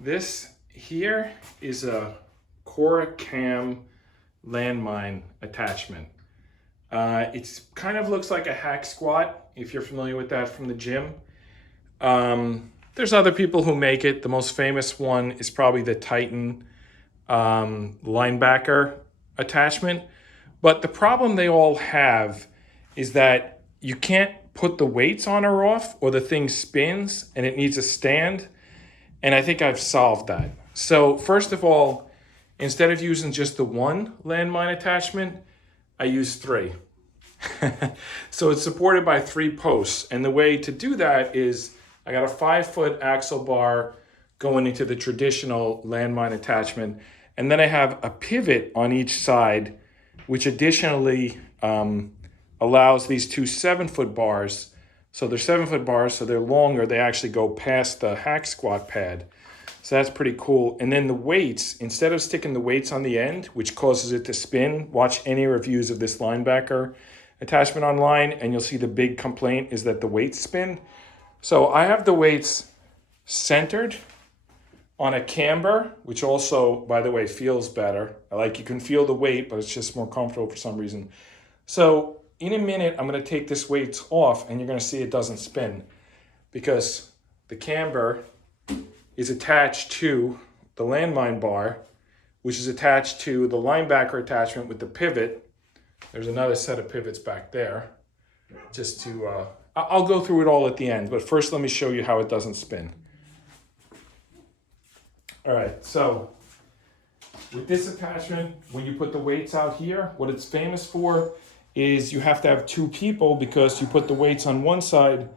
This here is a Cora Cam landmine attachment. It kind of looks like a hack squat, if you're familiar with that from the gym. There's other people who make it. The most famous one is probably the Titan Linebacker attachment. But the problem they all have is that you can't put the weights on or off, or the thing spins and it needs a stand. And I think I've solved that. So first of all, instead of using just the one landmine attachment, I use 3. So it's supported by 3 posts. And the way to do that is I got a 5-foot axle bar going into the traditional landmine attachment. And then I have a pivot on each side, which additionally allows these 2 7-foot bars. So they're 7-foot bars, so they're longer. They actually go past the hack squat pad. So that's pretty cool. And then the weights, instead of sticking the weights on the end, which causes it to spin, watch any reviews of this Linebacker attachment online, and you'll see the big complaint is that the weights spin. So I have the weights centered on a camber, which also, by the way, feels better. Like you can feel the weight, but it's just more comfortable for some reason. So in a minute, I'm gonna take this weight off and you're gonna see it doesn't spin because the camber is attached to the landmine bar, which is attached to the Linebacker attachment with the pivot. There's another set of pivots back there. Just to, I'll go through it all at the end, but first let me show you how it doesn't spin. All right, so with this attachment, when you put the weights out here, what it's famous for is you have to have 2 people because you put the weights on one side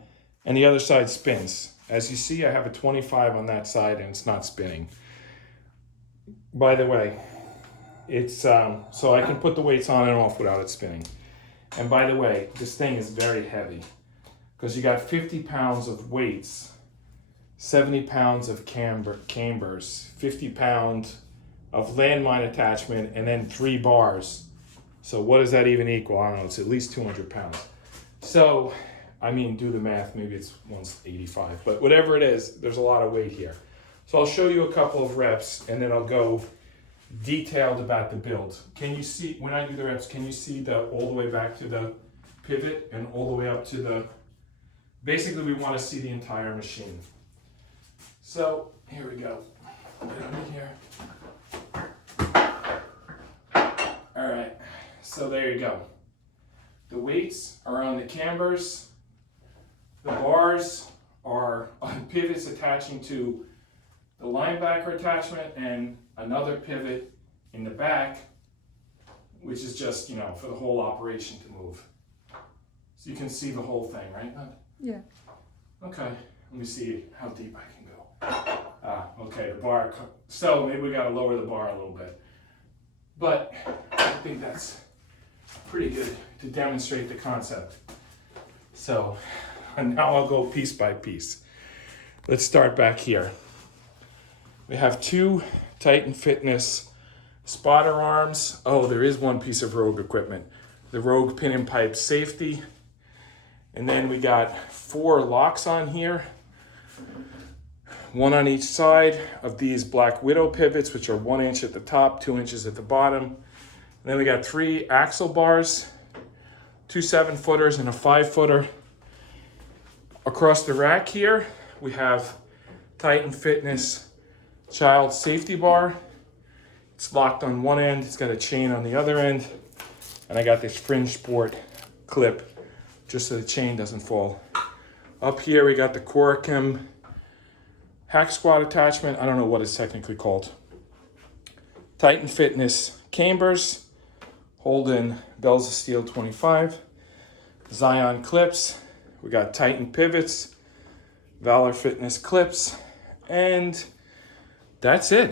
and the other side spins. As you see, I have a 25 on that side and it's not spinning. By the way, it's so I can put the weights on and off without it spinning. And by the way, this thing is very heavy because you got 50 pounds of weights, 70 pounds of cambers, 50 pounds of landmine attachment, and then 3 bars. So what does that even equal? I don't know, it's at least 200 pounds. So, I mean, do the math, maybe it's 185, but whatever it is, there's a lot of weight here. So I'll show you a couple of reps and then I'll go detailed about the build. Can you see, when I do the reps, can you see all the way back to the pivot and all the way up to the, basically we want to see the entire machine. So here we go. Right under here. All right. So there you go. The weights are on the cambers. The bars are on pivots attaching to the Linebacker attachment and another pivot in the back, which is just, you know, for the whole operation to move. So you can see the whole thing, right? Yeah. Okay, let me see how deep I can go. Okay, the bar, so maybe we gotta lower the bar a little bit. But I think that's pretty good to demonstrate the concept. So now I'll go piece by piece. Let's start back here. We have 2 Titan Fitness spotter arms. Oh, there is one piece of Rogue equipment. The Rogue pin and pipe safety. And then we got 4 locks on here. 1 on each side of these Black Widow pivots, which are 1 inch at the top, 2 inches at the bottom. And then we got 3 axle bars, 2 7-footers and a 5-footer. Across the rack here, we have Titan Fitness child safety bar. It's locked on one end, it's got a chain on the other end. And I got this Fringe Sport clip just so the chain doesn't fall. Up here, we got the Cora Cam hack squat attachment. I don't know what it's technically called. Titan Fitness cambers, holding Bells of Steel 25, Zion clips. We got Titan pivots, Valor Fitness clips, and that's it.